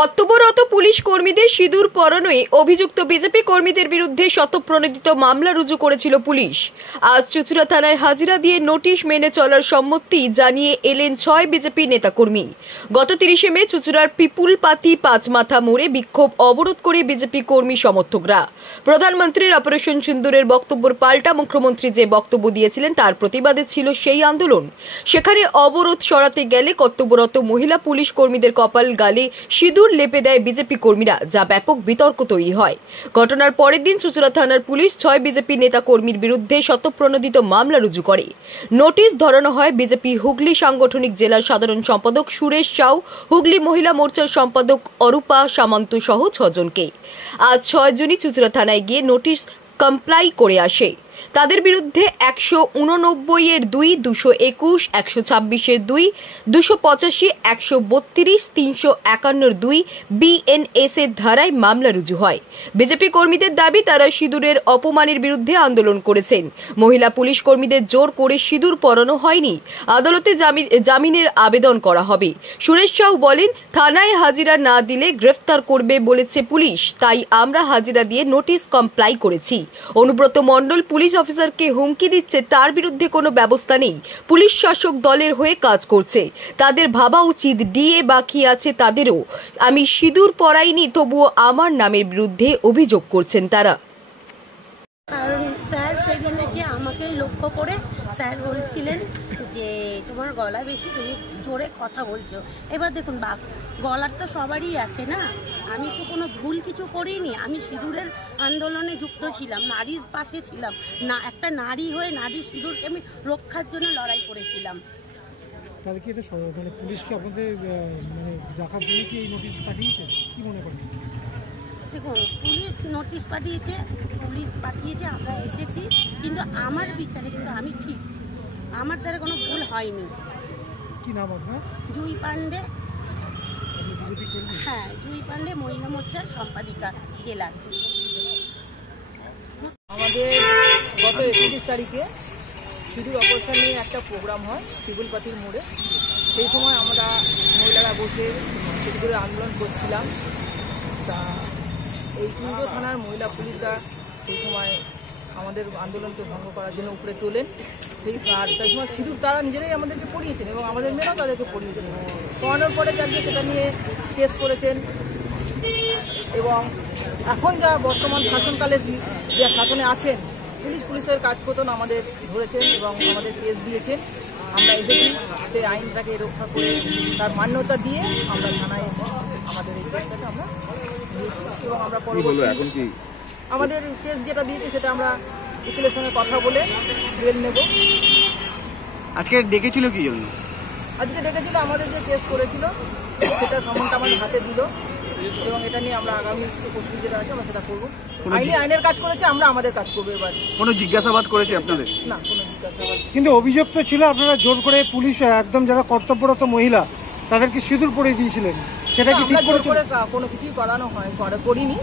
কর্তব্যরত পুলিশ কর্মীদের সিঁদুর পরানোয় অভিযুক্ত বিজেপি কর্মীদের বিরুদ্ধে শতপ্রণোদিত মামলা রুজু করেছিল পুলিশ। আজ চুঁচুড়া থানায় হাজিরা দিয়ে নোটিশ মেনে চলার সম্মতি জানিয়ে এলেন 6 বিজেপি নেতাকর্মী। গত 30 মে চুঁচুড়ার পিপুলপাতি পাঁচমাথা মোড়ে বিক্ষোভ অবরোধ করে বিজেপি কর্মী সমর্থকরা প্রধানমন্ত্রীর অপারেশন সিন্দুরের বক্তব্যের পাল্টা মুখ্যমন্ত্রী যে বক্তব্য দিয়েছিলেন তার প্রতিবাদে ছিল সেই আন্দোলন। সেখানে অবরোধ সরাতে গেলে কর্তব্যরত মহিলা পুলিশ কর্মীদের কপাল গালে সিঁদুর লেপে দেয় বিজেপি কর্মীরা, যা ব্যাপক বিতর্ক তৈরি হয়। ঘটনার পরের দিন চুঁচুড়া থানার পুলিশ 6 বিজেপি নেতা কর্মীর বিরুদ্ধে শতপ্রণোদিত মামলা রুজু করে নোটিশ ধরানো হয় বিজেপি হুগলি সাংগঠনিক জেলার সাধারণ সম্পাদক সুরেশ সাউ, হুগলি মহিলা মোর্চার সম্পাদক অরূপা সামন্ত সহ 6 জনকে। আজ 6 জনই চুঁচুড়া থানায় গিয়ে নোটিশ কমপ্লাই করে আসে। তাদের বিরুদ্ধে 189 এর 2, 221, 126 এর 2, 285, 132, 351 এর 2 BNS এর ধারায় মামলা রুজু হয়। বিজেপি কর্মীদের দাবি তারা সিঁদুরের অপমানের বিরুদ্ধে আন্দোলন করেছেন। মহিলা পুলিশ কর্মীদের জোর করে সিঁদুর পরানো হয়নি। আদালতে জামিনের আবেদন করা হবে। সুরেশ সাউ বলেন, থানায় হাজিরা না দিলে গ্রেফতার করবে বলেছে পুলিশ, তাই আমরা হাজিরা দিয়ে নোটিশ কমপ্লাই করেছি। অনুব্রত মণ্ডল পুলিশ অফিসারকে হুমকি দিচ্ছে, তার বিরুদ্ধে কোনো ব্যবস্থা নেই। পুলিশ শাসক দলের হয়ে কাজ করছে, তাদের ভাবা উচিত ডিএ বাকি আছে তাদেরও। আমি সিঁদুর পরাইনি, তবুও আমার নামের বিরুদ্ধে অভিযোগ করছেন তারা। কারণ স্যার সেদিন নাকি আমাকে লক্ষ্য করে স্যার বলছিলেন যে তোমার গলা বেশি, তুমি জোরে কথা বলছো। এবার দেখুন গলার তো সবারই আছে না, আমি তো কোনো ভুল কিছু করিনি। আমি সিঁদুরের আন্দোলনে যুক্ত ছিলাম, নারীর পাশে ছিলাম না, একটা নারী হয়ে নারীর সিঁদুরকে আমি রক্ষার জন্য লড়াই করেছিলাম। তাহলে কি এটা মানে পুলিশকে আপনাদের মানে ডাকার জন্য কি এই নোটিশ পাঠিয়েছে, কি মনে করেন? দেখুন, পুলিশ নোটিশ পাঠিয়েছে, আমরা এসেছি, কিন্তু আমার বিচারে কিন্তু আমি ঠিক, আমার দ্বারা কোনো ভুল হয়নি। কি নাম আপনার? জুই পান্ডে। হ্যাঁ, জুই পান্ডে, মহিলা মোর্চার সম্পাদিকা জেলার। আমাদের গত 31 তারিখে সিঁদুর অপারেশন নিয়ে একটা প্রোগ্রাম হয় পিপুলপাতির মোড়ে। সেই সময় আমরা মহিলারা বসে সিঁদুরের আন্দোলন করছিলাম। তা এই চুঁচুড়া থানার মহিলা পুলিশরা সেই সময় আমাদের আন্দোলনকে ভঙ্গ করার জন্য উপরে তোলেন। সেই সময় সিঁদুর তারা নিজেরাই আমাদেরকে পড়িয়েছেন এবং আমাদের মেয়েরাও তাদেরকে পড়িয়েছেন। পড়ানোর পরে যাকে সেটা নিয়ে কেস করেছেন এবং এখন যা বর্তমান শাসনকালের যে শাসনে আছেন পুলিশের কাজ করতেন আমাদের ধরেছেন এবং আমাদের কেস দিয়েছেন। আমরা এসেছি সেই আইনটাকে রক্ষা করে তার মান্যতা দিয়ে আমরা থানায় এসেছি। আমাদের এই কেসটাকে আমরা দিয়েছি এবং আমরা পরবর্তী আমাদের কেস যেটা দিয়েছি সেটা আমরা উকিলের সঙ্গে কথা বলে বেল নেব। আজকে ডেকেছিল কি জন্য? আজকে ডেকেছিল আমাদের যে কেস করেছিল সেটা সমনটা আমাদের হাতে দিল এবং এটা নিয়ে আমরা আগামী প্রস্তুতি যেটা আছে আমরা সেটা করবো। আইনের কাজ করেছে, আমরা আমাদের কাজ করবো। এবার কোনো জিজ্ঞাসাবাদ করেছে আপনাদের? না, কোনো জিজ্ঞাসাবাদ। কিন্তু অভিযোগ তো ছিল আপনারা জোর করে পুলিশ একদম যারা কর্তব্যরত মহিলা তাদেরকে সিঁদুর পরিয়ে দিয়েছিলেন, সেটা কি ঠিক করেছেন? কোনো কিছুই করানো হয় করিনি,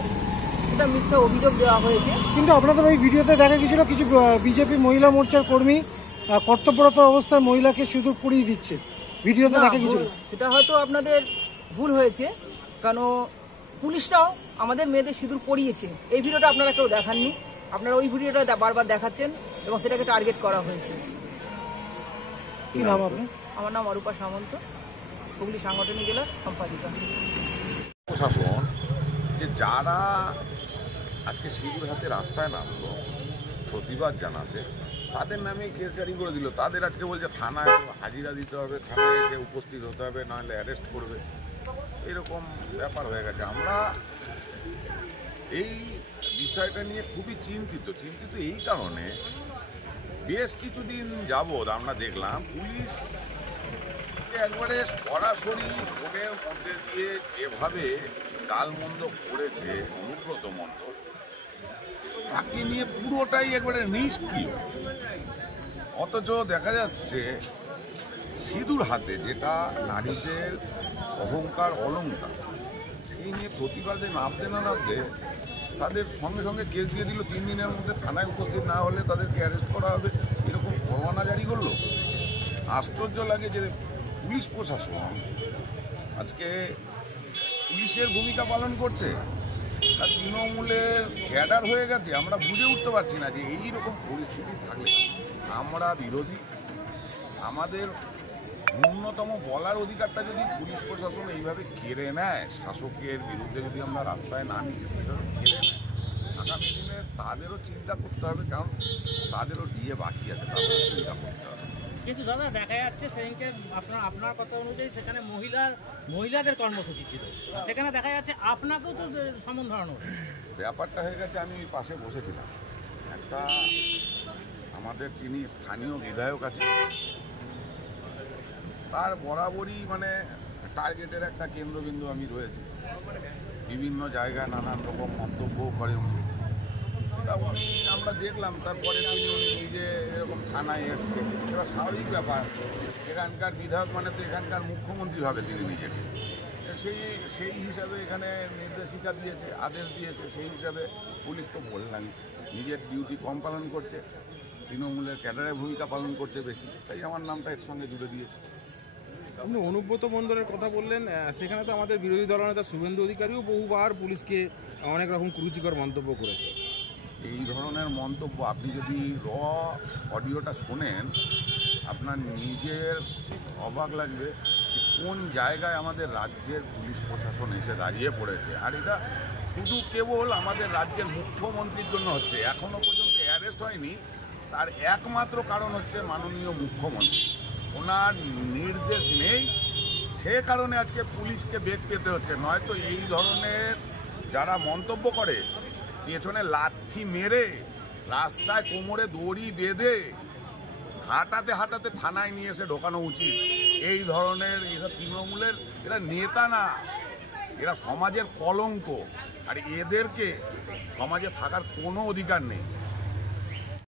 এটা মিথ্যা অভিযোগ দেওয়া হয়েছে। কিন্তু আপনাদের ওই ভিডিওতে দেখা গেছিল কিছু বিজেপি মহিলা মোর্চার কর্মী কর্তব্যরত অবস্থায় মহিলাকে সিঁদুর পরিয়ে দিচ্ছে, ভিডিওতে দেখা গেছিল। সেটা হয়তো আপনাদের ভুল হয়েছে, কারণ পুলিশরাও আমাদের মেয়েদের সিঁদুর পরিয়েছে। এই ভিডিওটা আপনারা কেউ দেখাননি, আপনারা ওই ভিডিওটা বারবার দেখাচ্ছেন এবং সেটাকে টার্গেট করা হয়েছে। কি নাম আপনার? আমার নাম অরূপা সামন্ত, হুগলি সাংগঠনিক জেলার সম্পাদিকা। প্রশাসন যে যারা আজকে সিঁদুর হাতে রাস্তায় নামলো প্রতিবাদ জানাতে, তাদের নামে কেস জারি করে দিল। তাদের আজকে বলছে থানায় হাজিরা দিতে হবে, থানায় এসে উপস্থিত হতে হবে, নাহলে অ্যারেস্ট করবে। এরকম ব্যাপার হয়ে গেছে। আমরা এই বিষয়টা নিয়ে খুবই চিন্তিত এই কারণে বেশ কিছুদিন যাবৎ আমরা দেখলাম পুলিশ একবারে সরাসরি ফোনের মধ্যে দিয়ে যেভাবে গালমন্দ করেছে অনুব্রত মণ্ডল, তাকে নিয়ে পুরোটাই একবারে নিষ্ক্রিয়। অথচ দেখা যাচ্ছে সিঁদুর হাতে, যেটা নারীদের অহংকার অলংকার, সেই নিয়ে প্রতিবাদে নামতে তাদের সঙ্গে সঙ্গে কেস দিয়ে দিল। 3 দিনের মধ্যে থানায় উপস্থিত না হলে তাদেরকে অ্যারেস্ট করা হবে, এরকম পরোয়ানা জারি করলো। আশ্চর্য লাগে যে পুলিশ প্রশাসন আজকে পুলিশের ভূমিকা পালন করছে না তৃণমূলের ক্যাডার হয়ে গেছে, আমরা বুঝে উঠতে পারছি না যে এই রকম পরিস্থিতি থাকলে আমরা বিরোধী, আমাদের ন্যূনতম বলার অধিকারটা যদি পুলিশ প্রশাসন এইভাবে কেড়ে নেয়, শাসকের বিরুদ্ধে যদি আমরা রাস্তায় নামি কেড়ে নেয়, আগামী দিনে তাদেরও চিন্তা করতে হবে, কারণ তাদেরও ডিএ বাকি আছে, তাদেরও চিন্তা করতে হবে। কিন্তু দাদা দেখা যাচ্ছে সেদিনকে আপনার কথা অনুযায়ী সেখানে মহিলাদের কর্মসূচি ছিল, সেখানে দেখা যাচ্ছে আপনাকেও তো সমন ধরানো। ব্যাপারটা হয়ে গেছে, আমি পাশে বসেছিলাম, একটা আমাদের যিনি স্থানীয় বিধায়ক আছে তার বরাবরই মানে টার্গেটের একটা কেন্দ্রবিন্দু আমি রয়েছি, বিভিন্ন জায়গায় নানান রকম মন্তব্য করে উনি। আমরা দেখলাম তারপরে তিনি নিজে এরকম থানায় এসছে, এটা স্বাভাবিক ব্যাপার, এখানকার বিধায়ক মানে তো এখানকার মুখ্যমন্ত্রী ভাবে তিনি নিজেকে, সেই হিসাবে এখানে নির্দেশিকা দিয়েছে, আদেশ দিয়েছে, সেই হিসাবে পুলিশ তো বললাম নিজের ডিউটি কম পালন করছে, তৃণমূলের ক্যাডারের ভূমিকা পালন করছে বেশি, তাই আমার নামটা এর সঙ্গে জুড়ে দিয়েছে। আপনি অনুব্রত মণ্ডলের কথা বললেন, সেখানে তো আমাদের বিরোধী দলনেতা শুভেন্দু অধিকারীও বহুবার পুলিশকে অনেক রকম কুরুচিকর মন্তব্য করেছে। এই ধরনের মন্তব্য আপনি যদি অডিওটা শোনেন আপনার নিজের অবাক লাগবে যে কোন জায়গায় আমাদের রাজ্যের পুলিশ প্রশাসন এসে দাঁড়িয়ে পড়েছে। আর এটা শুধু কেবল আমাদের রাজ্যের মুখ্যমন্ত্রীর জন্য হচ্ছে, এখনো পর্যন্ত অ্যারেস্ট হয়নি, তার একমাত্র কারণ হচ্ছে মাননীয় মুখ্যমন্ত্রী, ওনার নির্দেশ নেই, সে কারণে আজকে পুলিশকে বেগ পেতে হচ্ছে। নয়তো এই ধরনের যারা মন্তব্য করে পেছনে লাথি মেরে রাস্তায় কোমরে দড়ি বেঁধে হাঁটাতে হাঁটাতে থানায় নিয়ে এসে ঢোকানো উচিত। এই ধরনের এরা তৃণমূলের, এরা নেতা না, এরা সমাজের কলঙ্ক, আর এদেরকে সমাজে থাকার কোনো অধিকার নেই।